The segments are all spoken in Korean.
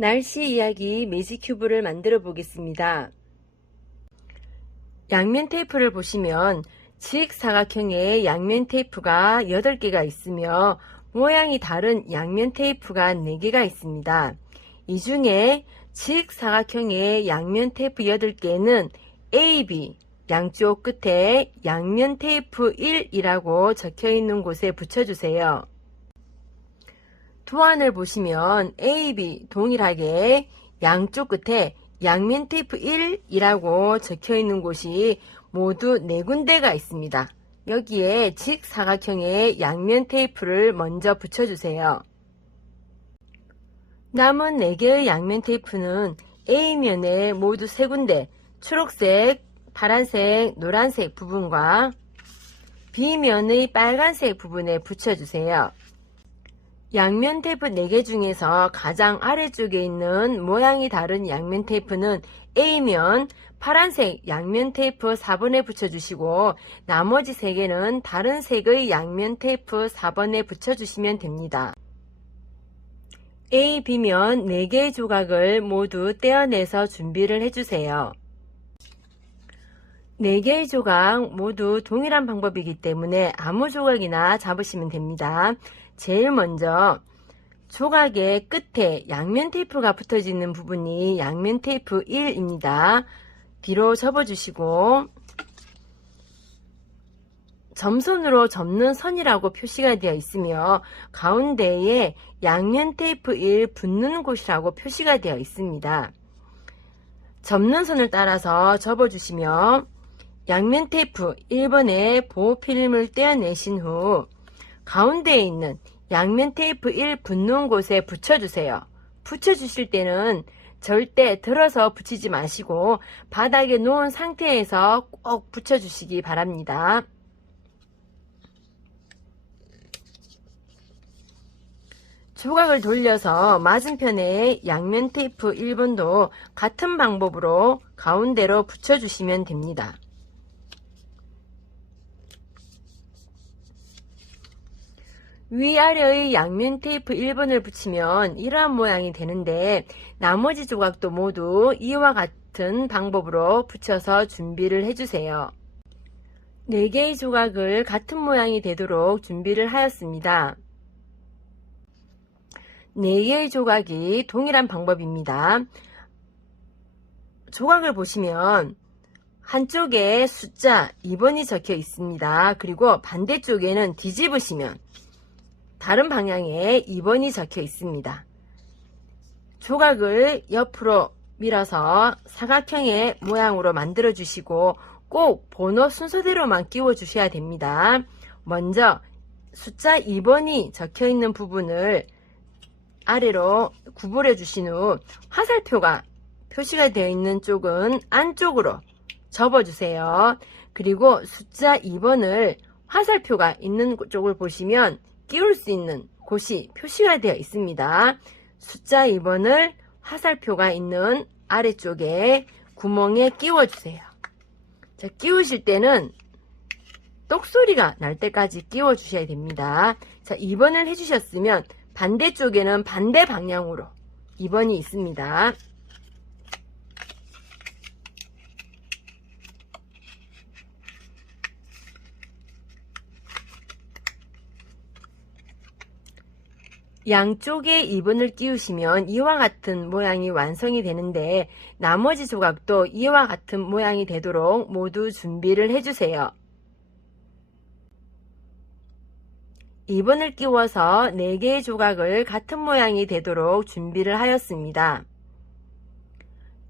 날씨 이야기 매직큐브를 만들어 보겠습니다. 양면 테이프를 보시면 직사각형의 양면 테이프가 8개가 있으며 모양이 다른 양면 테이프가 4개가 있습니다. 이 중에 직사각형의 양면 테이프 8개는 A, B 양쪽 끝에 양면 테이프 1이라고 적혀 있는 곳에 붙여주세요.图안을 보시면 A, B 동일하게 양쪽 끝에 양면 테이프 1이라고 적혀 있는 곳이 모두 4군데가 있습니다. 여기에 직사각형의 양면 테이프를 먼저 붙여주세요. 남은 4개의 양면 테이프는 A면에 모두 3군데 초록색, 파란색, 노란색 부분과 B면의 빨간색 부분에 붙여주세요. 양면 테이프 4개 중에서 가장 아래쪽에 있는 모양이 다른 양면 테이프는 A면 파란색 양면 테이프 4번에 붙여주시고 나머지 3개는 다른 색의 양면 테이프 4번에 붙여주시면 됩니다. A, B면 4개의 조각을 모두 떼어내서 준비를 해주세요. 4개의 조각 모두 동일한 방법이기 때문에 아무 조각이나 잡으시면 됩니다. 제일 먼저 조각의 끝에 양면 테이프가 붙어지는 부분이 양면 테이프 1입니다. 뒤로 접어주시고 점선으로 접는 선이라고 표시가 되어 있으며 가운데에 양면 테이프 1 붙는 곳이라고 표시가 되어 있습니다. 접는 선을 따라서 접어주시며 양면 테이프 1번에 보호필름을 떼어내신 후 가운데에 있는 양면 테이프 1 붙는 곳에 붙여주세요. 붙여주실 때는 절대 들어서 붙이지 마시고 바닥에 놓은 상태에서 꼭 붙여주시기 바랍니다. 조각을 돌려서 맞은편에 양면 테이프 1번도 같은 방법으로 가운데로 붙여주시면 됩니다. 위아래의 양면 테이프 1번을 붙이면 이러한 모양이 되는데 나머지 조각도 모두 이와 같은 방법으로 붙여서 준비를 해주세요. 4개의 조각을 같은 모양이 되도록 준비를 하였습니다. 4개의 조각이 동일한 방법입니다. 조각을 보시면 한쪽에 숫자 2번이 적혀 있습니다. 그리고 반대쪽에는 뒤집으시면 다른 방향에 2번이 적혀 있습니다. 조각을 옆으로 밀어서 사각형의 모양으로 만들어 주시고 꼭 번호 순서대로만 끼워 주셔야 됩니다. 먼저 숫자 2번이 적혀 있는 부분을 아래로 구부려 주신 후 화살표가 표시가 되어 있는 쪽은 안쪽으로 접어 주세요. 그리고 숫자 2번을 화살표가 있는 쪽을 보시면 끼울 수 있는 곳이 표시가 되어 있습니다. 숫자 2번을 화살표가 있는 아래쪽에 구멍에 끼워 주세요. 자, 끼우실 때는 똑소리가 날 때까지 끼워 주셔야 됩니다. 자, 2번을 해주셨으면 반대쪽에는 반대 방향으로 2번이 있습니다. 양쪽에 2번을 끼우시면 이와 같은 모양이 완성이 되는데 나머지 조각도 이와 같은 모양이 되도록 모두 준비를 해주세요. 2번을 끼워서 4개의 조각을 같은 모양이 되도록 준비를 하였습니다.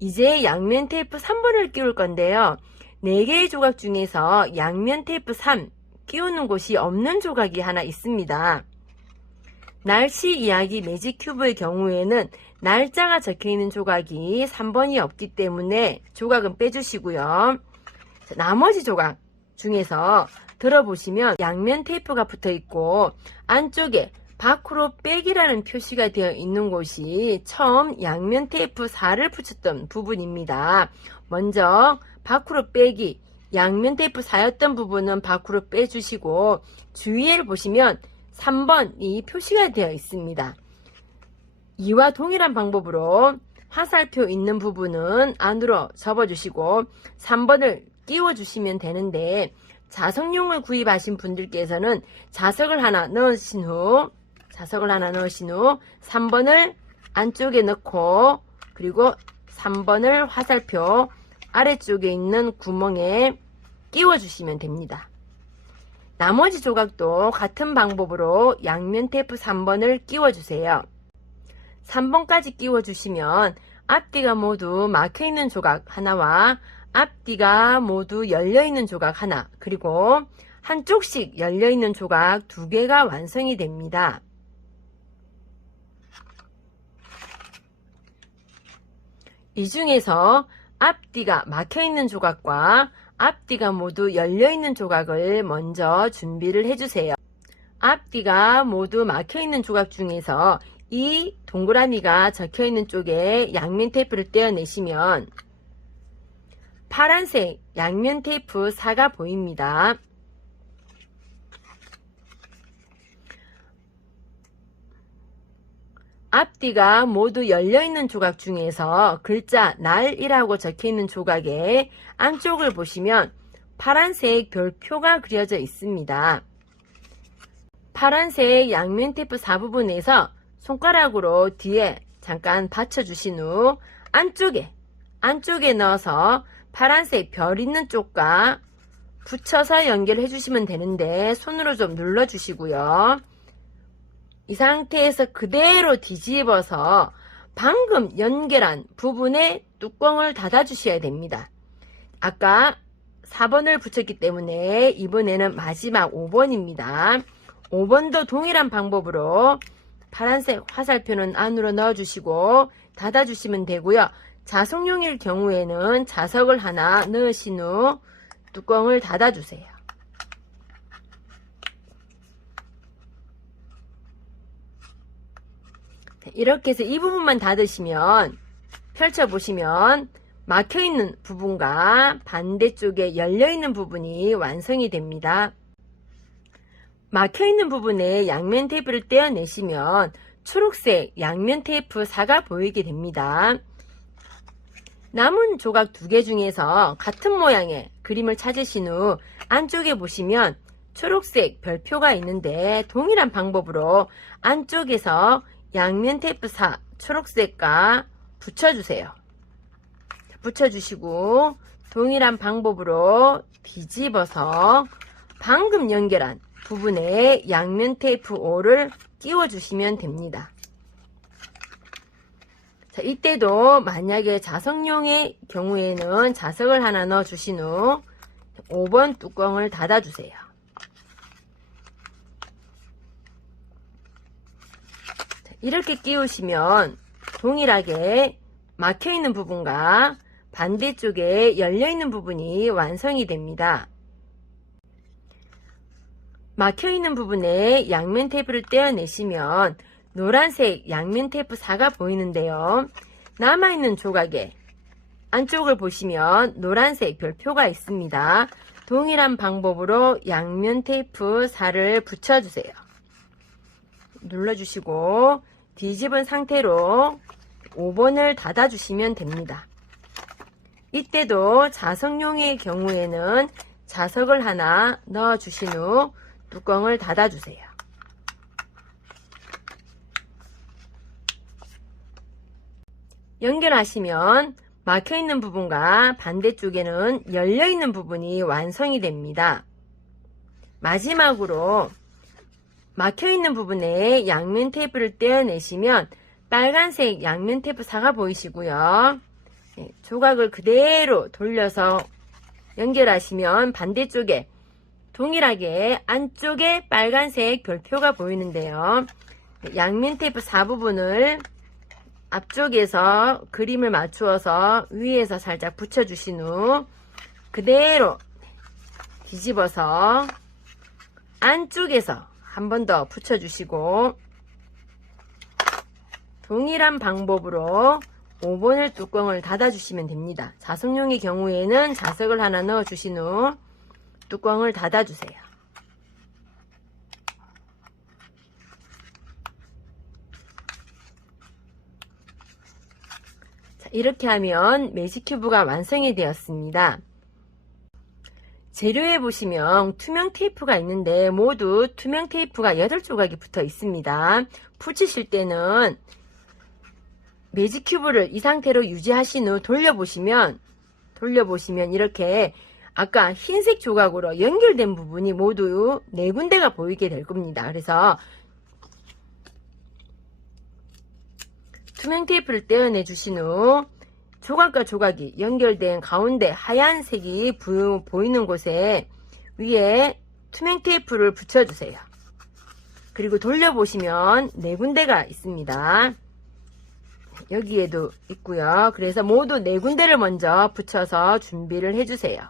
이제 양면 테이프 3번을 끼울 건데요. 4개의 조각 중에서 양면 테이프 3 끼우는 곳이 없는 조각이 하나 있습니다. 날씨 이야기 매직큐브의 경우에는 날짜가 적혀있는 조각이 3번이 없기 때문에 조각은 빼주시고요. 나머지 조각 중에서 들어보시면 양면 테이프가 붙어 있고 안쪽에 밖으로 빼기라는 표시가 되어 있는 곳이 처음 양면 테이프 4를 붙였던 부분입니다. 먼저 밖으로 빼기 양면 테이프 4였던 부분은 밖으로 빼주시고 주위를 보시면 3번이 표시가 되어 있습니다. 2와 동일한 방법으로 화살표 있는 부분은 안으로 접어주시고 3번을 끼워주시면 되는데, 자석용을 구입하신 분들께서는 자석을 하나 넣으신 후 3번을 안쪽에 넣고, 그리고 3번을 화살표 아래쪽에 있는 구멍에 끼워주시면 됩니다. 나머지 조각도 같은 방법으로 양면 테이프 3번을 끼워주세요. 3번까지 끼워주시면 앞뒤가 모두 막혀있는 조각 하나와 앞뒤가 모두 열려있는 조각 하나, 그리고 한쪽씩 열려있는 조각 2개가 완성이 됩니다. 이 중에서 앞뒤가 막혀있는 조각과 앞뒤가 모두 열려있는 조각을 먼저 준비를 해주세요. 앞뒤가 모두 막혀있는 조각 중에서 이 동그라미가 적혀있는 쪽에 양면 테이프를 떼어내시면 파란색 양면 테이프 4가 보입니다. 앞뒤가 모두 열려있는 조각 중에서 글자 날이라고 적혀있는 조각의 안쪽을 보시면 파란색 별표가 그려져 있습니다. 파란색 양면 테이프 4 부분에서 손가락으로 뒤에 잠깐 받쳐주신 후 안쪽에 넣어서 파란색 별 있는 쪽과 붙여서 연결해 주시면 되는데, 손으로 좀 눌러 주시고요. 이 상태에서 그대로 뒤집어서 방금 연결한 부분에 뚜껑을 닫아 주셔야 됩니다. 아까 4번을 붙였기 때문에 이번에는 마지막 5번입니다. 5번도 동일한 방법으로 파란색 화살표는 안으로 넣어주시고 닫아주시면 되고요. 자석용일 경우에는 자석을 하나 넣으신 후 뚜껑을 닫아주세요. 이렇게 해서 이 부분만 닫으시면, 펼쳐보시면 막혀있는 부분과 반대쪽에 열려있는 부분이 완성이 됩니다. 막혀있는 부분에 양면 테이프를 떼어내시면 초록색 양면 테이프 4가 보이게 됩니다. 남은 조각 2개 중에서 같은 모양의 그림을 찾으신 후 안쪽에 보시면 초록색 별표가 있는데, 동일한 방법으로 안쪽에서 양면 테이프 4 초록색과 붙여주세요. 붙여주시고 동일한 방법으로 뒤집어서 방금 연결한 부분에 양면 테이프 5를 끼워주시면 됩니다. 자, 이때도 만약에 자석용의 경우에는 자석을 하나 넣어주신 후 5번 뚜껑을 닫아주세요. 자, 이렇게 끼우시면 동일하게 막혀있는 부분과 반대쪽에 열려있는 부분이 완성이 됩니다. 막혀있는 부분에 양면 테이프를 떼어내시면 노란색 양면 테이프 4가 보이는데요. 남아있는 조각의 안쪽을 보시면 노란색 별표가 있습니다. 동일한 방법으로 양면 테이프 4를 붙여주세요. 눌러주시고 뒤집은 상태로 5번을 닫아주시면 됩니다. 이때도 자석용의 경우에는 자석을 하나 넣어주신 후 뚜껑을 닫아주세요. 연결하시면 막혀있는 부분과 반대쪽에는 열려있는 부분이 완성이 됩니다. 마지막으로 막혀있는 부분에 양면 테이프를 떼어내시면 빨간색 양면 테이프 4가 보이시고요. 조각을 그대로 돌려서 연결하시면 반대쪽에 동일하게 안쪽에 빨간색 별표가 보이는데요. 양면 테이프 4 부분을 앞쪽에서 그림을 맞추어서 위에서 살짝 붙여주신 후 그대로 뒤집어서 안쪽에서 한 번 더 붙여주시고 동일한 방법으로 5번을 뚜껑을 닫아주시면 됩니다. 자석용의 경우에는 자석을 하나 넣어주신 후 뚜껑을 닫아주세요. 자, 이렇게 하면 매직 큐브가 완성이 되었습니다. 재료에 보시면 투명 테이프가 있는데 모두 투명 테이프가 8조각이 붙어 있습니다. 붙이실 때는 매직 큐브를 이 상태로 유지하신 후 돌려보시면 이렇게 아까 흰색 조각으로 연결된 부분이 모두 4군데가 보이게 될 겁니다. 그래서 투명 테이프를 떼어내 주신 후 조각과 조각이 연결된 가운데 하얀색이 보이는 곳에 위에 투명 테이프를 붙여주세요. 그리고 돌려보시면 4군데가 있습니다. 여기에도 있고요. 그래서 모두 4군데를 먼저 붙여서 준비를 해주세요.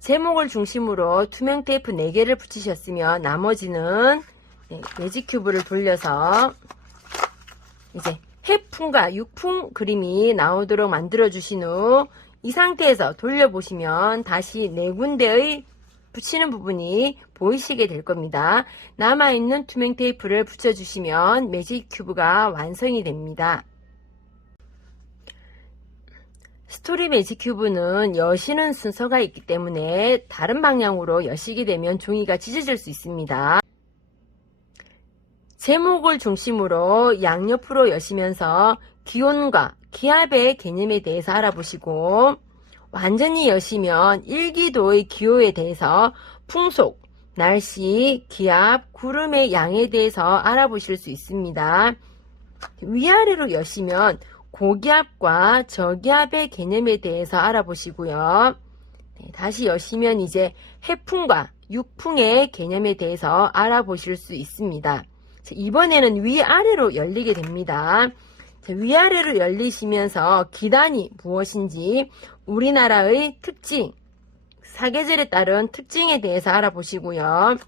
제목을 중심으로 투명 테이프 4개를 붙이셨으면 나머지는 매직 큐브를 돌려서 이제 해풍과 육풍 그림이 나오도록 만들어 주신 후 이 상태에서 돌려보시면 다시 4군데의 붙이는 부분이 보이시게 될 겁니다. 남아있는 투명 테이프를 붙여주시면 매직 큐브가 완성이 됩니다. 스토리 매직 큐브는 여시는 순서가 있기 때문에 다른 방향으로 여시게 되면 종이가 찢어질 수 있습니다. 제목을 중심으로 양옆으로 여시면서 기온과 기압의 개념에 대해서 알아보시고 완전히 여시면 일기도의 기호에 대해서 풍속, 날씨, 기압, 구름의 양에 대해서 알아보실 수 있습니다. 위아래로 여시면 고기압과 저기압의 개념에 대해서 알아보시고요. 다시 여시면 이제 해풍과 육풍의 개념에 대해서 알아보실 수 있습니다. 이번에는 위아래로 열리게 됩니다. 위아래로 열리시면서 기단이 무엇인지 우리나라의 특징, 사계절에 따른 특징에 대해서 알아보시고요.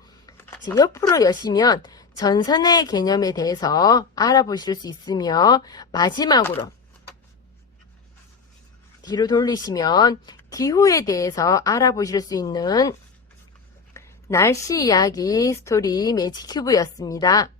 옆으로 여시면 전선의 개념에 대해서 알아보실 수 있으며 마지막으로 뒤로 돌리시면 기후에 대해서 알아보실 수 있는 날씨 이야기 스토리 매직 큐브였습니다.